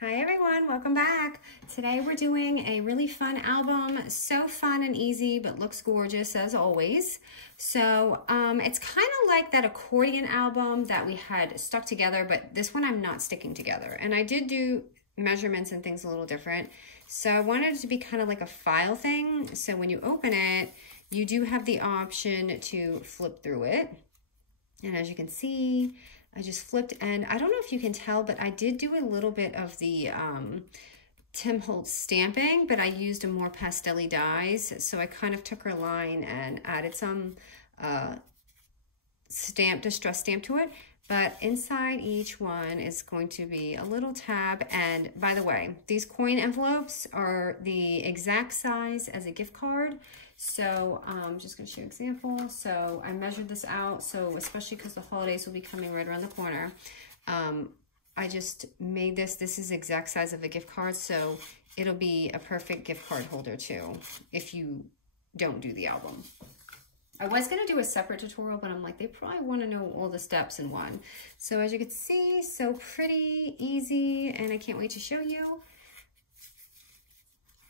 Hi everyone, welcome back. Today we're doing a really fun album, so fun and easy, but looks gorgeous as always. So it's kind of like that accordion album that we had stuck together, but this one I'm not sticking together. And I did do measurements and things a little different. So I wanted it to be kind of like a file thing. So when you open it, you do have the option to flip through it. And as you can see, I just flipped, and I don't know if you can tell, but I did do a little bit of the Tim Holtz stamping, but I used a more pastel-y dyes. So I kind of took her line and added some distress stamp to it. But inside each one is going to be a little tab. And by the way, these coin envelopes are the exact size as a gift card. So I'm just gonna show you an example. So I measured this out. So especially because the holidays will be coming right around the corner, I just made this. This is the exact size of a gift card. So it'll be a perfect gift card holder too, if you don't do the album. I was gonna do a separate tutorial, but I'm like, they probably wanna know all the steps in one. So as you can see, so pretty, easy, and I can't wait to show you.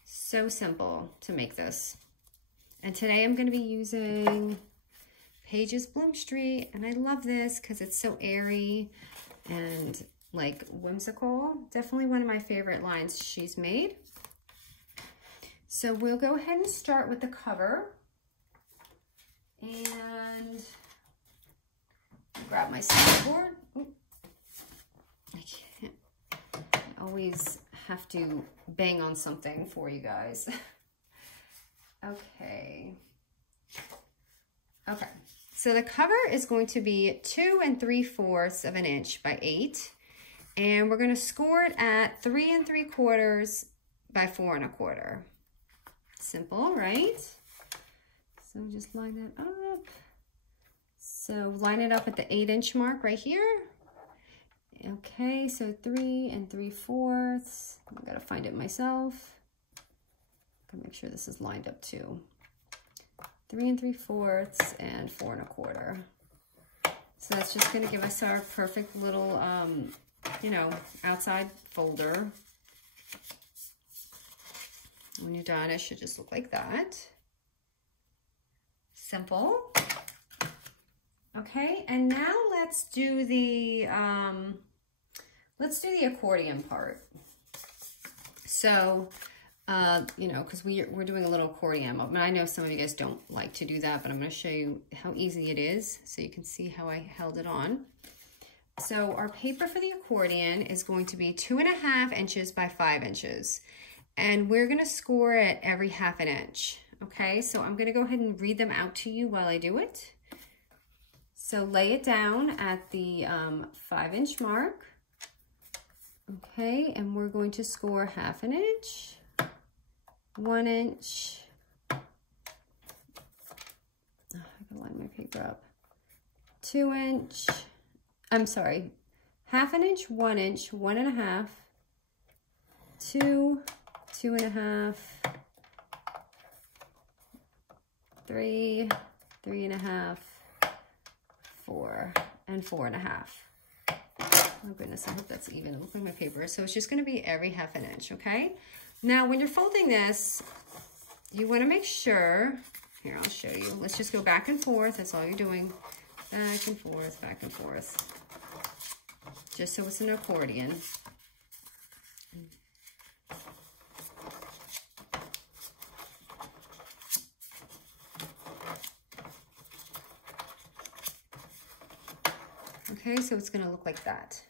So simple to make this. And today I'm gonna be using Paiges Bloom Street, and I love this because it's so airy and like whimsical. Definitely one of my favorite lines she's made. So we'll go ahead and start with the cover. And grab my sketchboard. I can't. I always have to bang on something for you guys. Okay. So the cover is going to be 2 3/4 of an inch by 8. And we're going to score it at 3 3/4 by 4 1/4. Simple, right? So just line that up. So line it up at the 8-inch mark right here. Okay, so 3 3/4. I gotta find it myself. Gotta make sure this is lined up too. 3 3/4 and 4 1/4. So that's just gonna give us our perfect little, you know, outside folder. When you're done, it should just look like that. Simple. Okay, and now let's do the accordion part. So, you know, because we're doing a little accordion. And I know some of you guys don't like to do that, but I'm going to show you how easy it is so you can see how I held it on. So our paper for the accordion is going to be 2 1/2 inches by 5 inches. And we're going to score it every 1/2 inch. Okay, so I'm going to go ahead and read them out to you while I do it. So lay it down at the 5-inch mark. Okay, and we're going to score 1/2 inch, 1 inch. Oh, I gotta line my paper up. 2 inch, I'm sorry, 1/2 inch, 1 inch, 1 1/2, 2, 2 1/2, 3, 3 1/2, 4, and 4 1/2. Oh goodness, I hope that's even. It looks like my paper. So it's just going to be every 1/2 inch, okay? Now, when you're folding this, you want to make sure, here, I'll show you. Let's just go back and forth. That's all you're doing. Back and forth, back and forth. Just so it's an accordion. Okay, so it's going to look like that.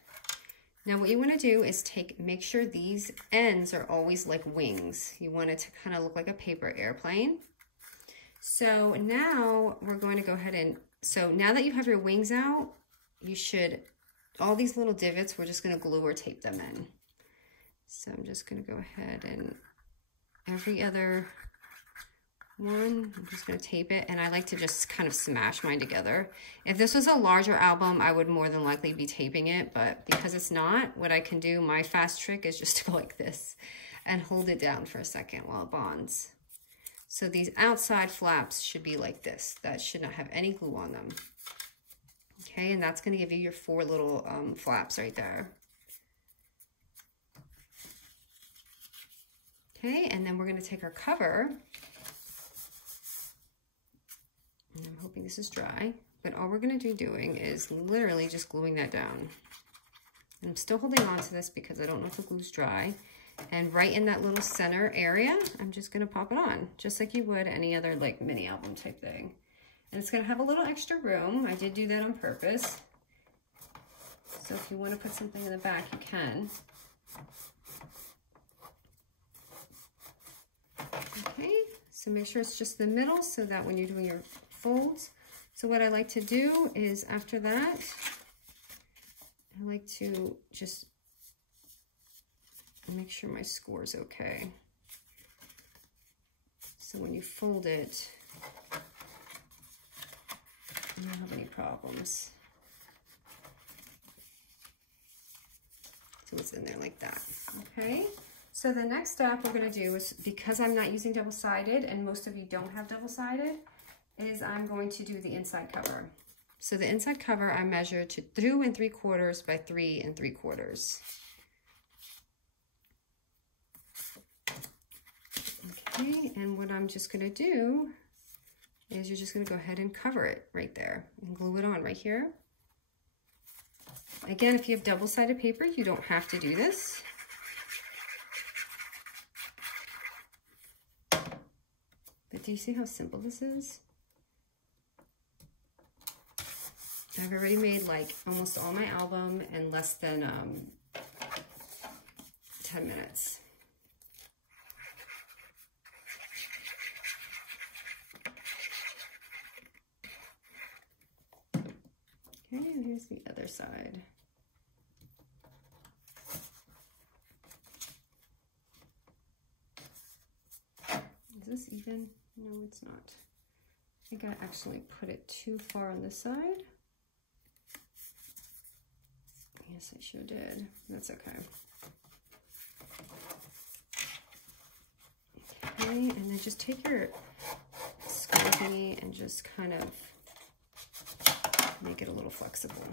Now what you want to do is make sure these ends are always like wings. You want it to kind of look like a paper airplane. So now we're going to go ahead and, so now that you have your wings out, you should, all these little divots, we're just going to glue or tape them in. So I'm just going to go ahead and every other one, I'm just going to tape it, and I like to just kind of smash mine together. If this was a larger album, I would more than likely be taping it, but because it's not, what I can do, my fast trick is just to go like this and hold it down for a second while it bonds. So these outside flaps should be like this. That should not have any glue on them. Okay, and that's going to give you your 4 little flaps right there. Okay, and then we're going to take our cover, and I'm hoping this is dry, but all we're going to be doing is literally just gluing that down. And I'm still holding on to this because I don't know if the glue's dry. And right in that little center area, I'm just going to pop it on, just like you would any other like mini album type thing. And it's going to have a little extra room. I did do that on purpose. So if you want to put something in the back, you can. Okay, so make sure it's just the middle so that when you're doing your folds. So what I like to do is after that, I like to just make sure my score is okay. So when you fold it, you don't have any problems. So it's in there like that, okay? So the next step we're gonna do is, because I'm not using double-sided and most of you don't have double-sided, is I'm going to do the inside cover. So the inside cover I measured to 2 3/4 by 3 3/4. Okay, and what I'm just gonna do is you're just gonna go ahead and cover it right there and glue it on right here. Again, if you have double-sided paper, you don't have to do this. But do you see how simple this is? I've already made like almost all my album in less than 10 minutes. Okay, and here's the other side. Is this even? No, it's not. I think I actually put it too far on this side. Yes, I sure did. That's okay. Okay, and then just take your square thingy and just kind of make it a little flexible.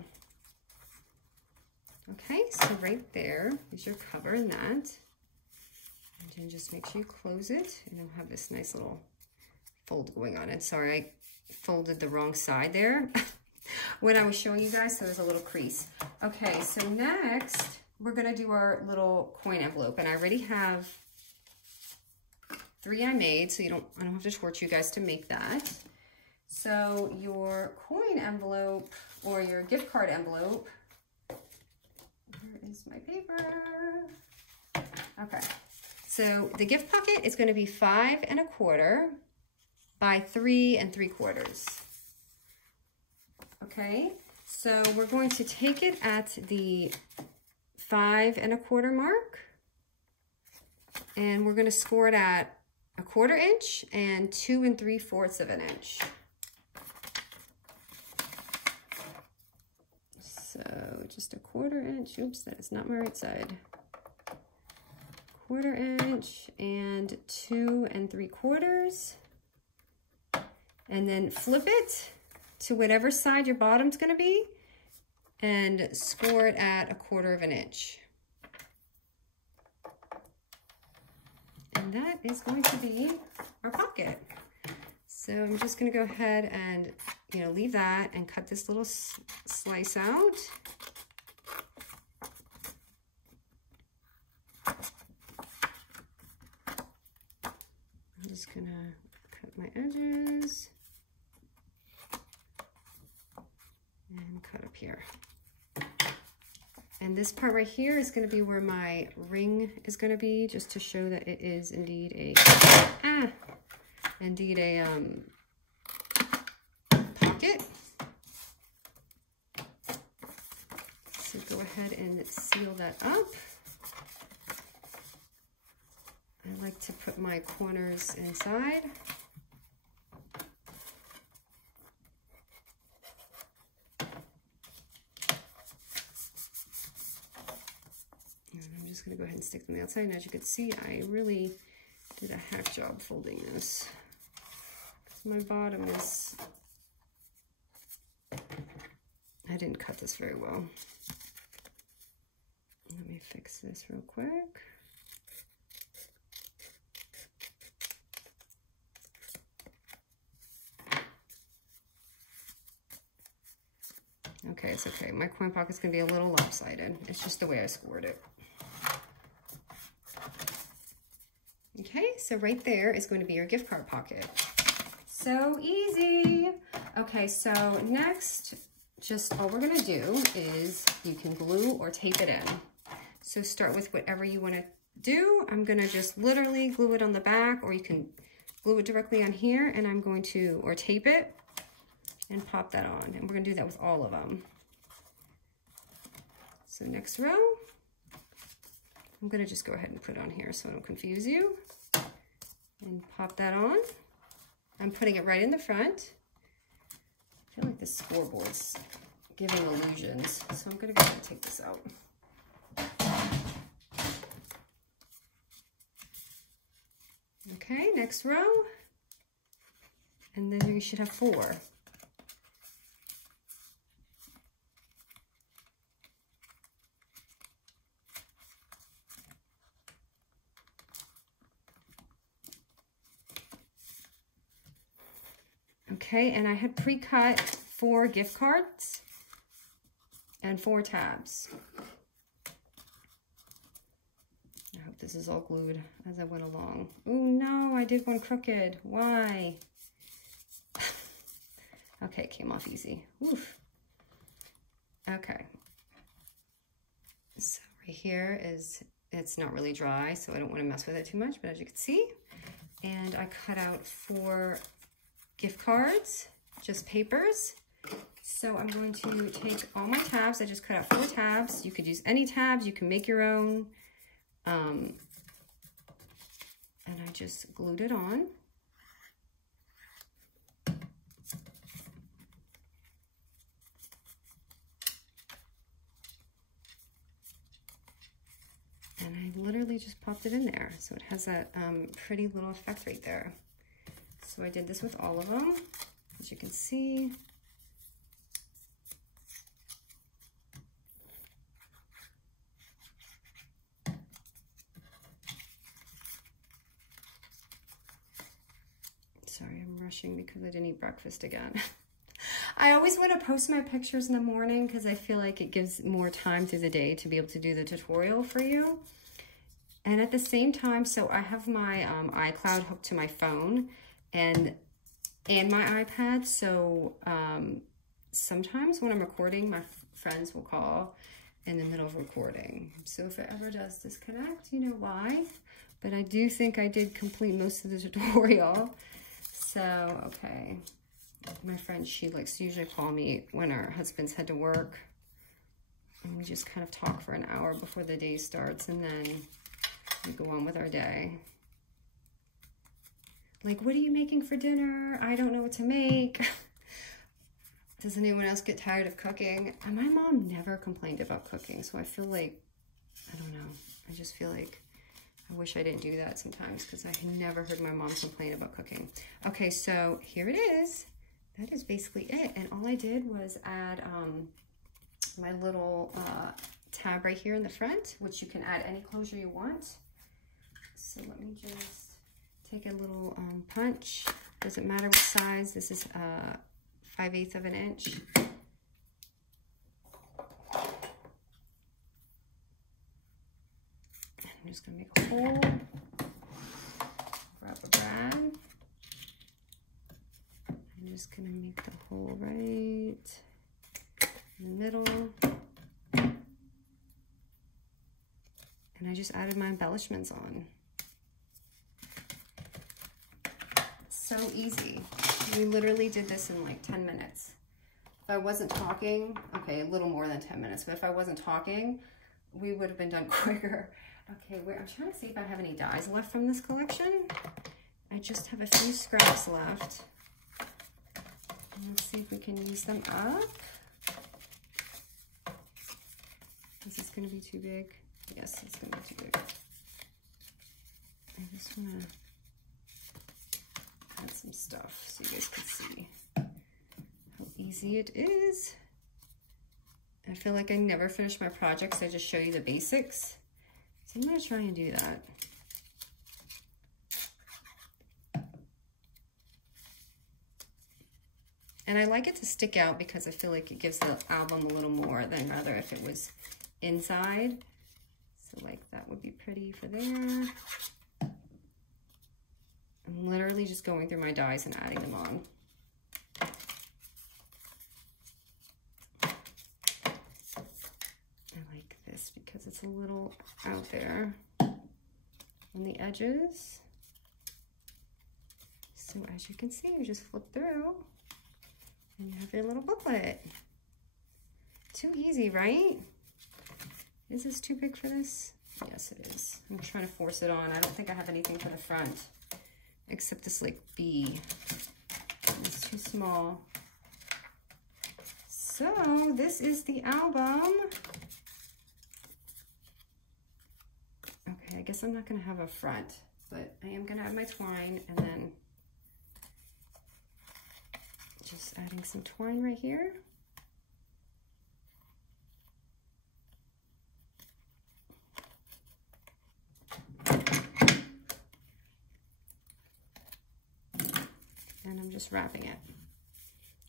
Okay, so right there is your cover in that. And then just make sure you close it, and you'll have this nice little fold going on. And sorry, I folded the wrong side there when I was showing you guys, so there's a little crease. Okay, so next we're gonna do our little coin envelope, and I already have 3 I made, so I don't have to torture you guys to make that. So your coin envelope or your gift card envelope, where is my paper? Okay, so the gift pocket is going to be 5 1/4 by 3 3/4. Okay, so we're going to take it at the 5 1/4 mark, and we're going to score it at 1/4 inch and 2 3/4 of an inch. So just 1/4 inch, oops, that is not my right side. 1/4 inch and 2 3/4. And then flip it to whatever side your bottom's gonna be and score it at 1/4 inch. And that is going to be our pocket. So I'm just gonna go ahead and, leave that and cut this little slice out. I'm just gonna cut my edges and cut up here. And this part right here is gonna be where my ring is gonna be, just to show that it is indeed a pocket. So go ahead and seal that up. I like to put my corners inside. And I'm just gonna go ahead and stick them on the outside. And as you can see, I really did a hack job folding this. My bottom is, I didn't cut this very well. Let me fix this real quick. okay, it's okay. My coin pocket's gonna be a little lopsided. It's just the way I scored it. Okay, so right there is going to be your gift card pocket. So easy. Okay, so next, just all we're gonna do is you can glue or tape it in. So start with whatever you wanna do. I'm gonna just literally glue it on the back, or you can glue it directly on here, and I'm going to, or tape it and pop that on. And we're gonna do that with all of them. So next row, I'm gonna just go ahead and put it on here so I don't confuse you. And pop that on. I'm putting it right in the front. I feel like this scoreboard's giving illusions, so I'm gonna go ahead and take this out. Okay, next row. And then you should have 4. Okay, and I had pre-cut 4 gift cards and 4 tabs. I hope this is all glued as I went along. Oh no, I did one crooked. Why? Okay, it came off easy. Oof. Okay. So right here is, it's not really dry, so I don't want to mess with it too much, but as you can see, and I cut out 4 gift cards, just papers. So I'm going to take all my tabs. I just cut out 4 tabs. You could use any tabs. You can make your own. And I just glued it on. And I literally just popped it in there. So it has that pretty little effect right there. So I did this with all of them, as you can see. Sorry, I'm rushing because I didn't eat breakfast again. I always want to post my pictures in the morning because I feel like it gives more time through the day to be able to do the tutorial for you. And at the same time, so I have my iCloud hooked to my phone and my iPad, so sometimes when I'm recording, my friends will call in the middle of recording. So if it ever does disconnect, you know why. But I do think I did complete most of the tutorial. So, okay. My friend, she likes to usually call me when our husbands head to work. And we just kind of talk for an hour before the day starts, and then we go on with our day. Like, what are you making for dinner? I don't know what to make. Does anyone else get tired of cooking? And my mom never complained about cooking, so I feel like, I don't know. I just feel like I wish I didn't do that sometimes because I never heard my mom complain about cooking. Okay, so here it is. That is basically it. And all I did was add my little tab right here in the front, which you can add any closure you want. So let me just take a little punch. Doesn't matter what size. This is 5/8 of an inch. I'm just gonna make a hole. Grab a rag. I'm just gonna make the hole right in the middle. And I just added my embellishments on. So easy. We literally did this in like 10 minutes. If I wasn't talking, okay, a little more than 10 minutes, but if I wasn't talking, we would have been done quicker. Okay, I'm trying to see if I have any dies left from this collection. I just have a few scraps left. Let's see if we can use them up. Is this gonna be too big? Yes, it's gonna be too big. I just wanna add some stuff so you guys can see how easy it is. I feel like I never finish my projects. I just show you the basics. So I'm gonna try and do that. And I like it to stick out because I feel like it gives the album a little more than rather if it was inside. So like that would be pretty for there. I'm literally just going through my dies and adding them on. I like this because it's a little out there on the edges. So as you can see, you just flip through and you have your little booklet. Too easy, right? Is this too big for this? Yes, it is. I'm trying to force it on. I don't think I have anything for the front except this like B. It's too small. So this is the album. Okay, I guess I'm not gonna have a front, but I am gonna have my twine and then just adding some twine right here. And I'm just wrapping it.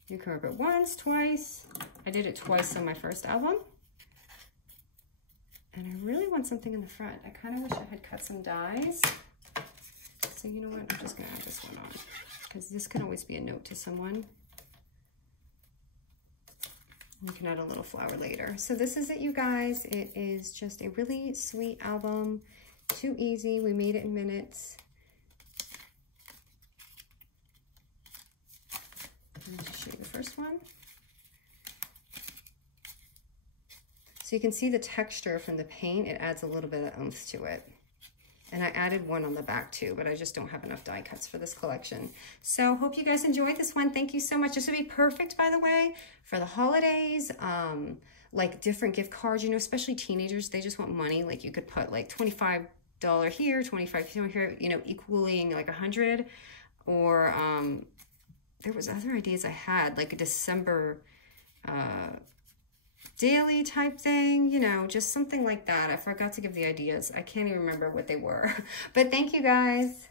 You can rub it once, twice. I did it twice on my first album. And I really want something in the front. I kind of wish I had cut some dies. So you know what, I'm just gonna add this one on because this can always be a note to someone. You can add a little flower later. So this is it, you guys. It is just a really sweet album. Too easy, we made it in minutes. I'm going to show you the first one. So you can see the texture from the paint. It adds a little bit of oomph to it. And I added one on the back too, but I just don't have enough die cuts for this collection. So hope you guys enjoyed this one. Thank you so much. This would be perfect, by the way, for the holidays, like different gift cards, you know, especially teenagers, they just want money. Like you could put like $25 here, $25 here, you know, equaling like 100, or there was other ideas I had, like a December daily type thing, you know, just something like that. I forgot to give the ideas. I can't even remember what they were. But thank you guys.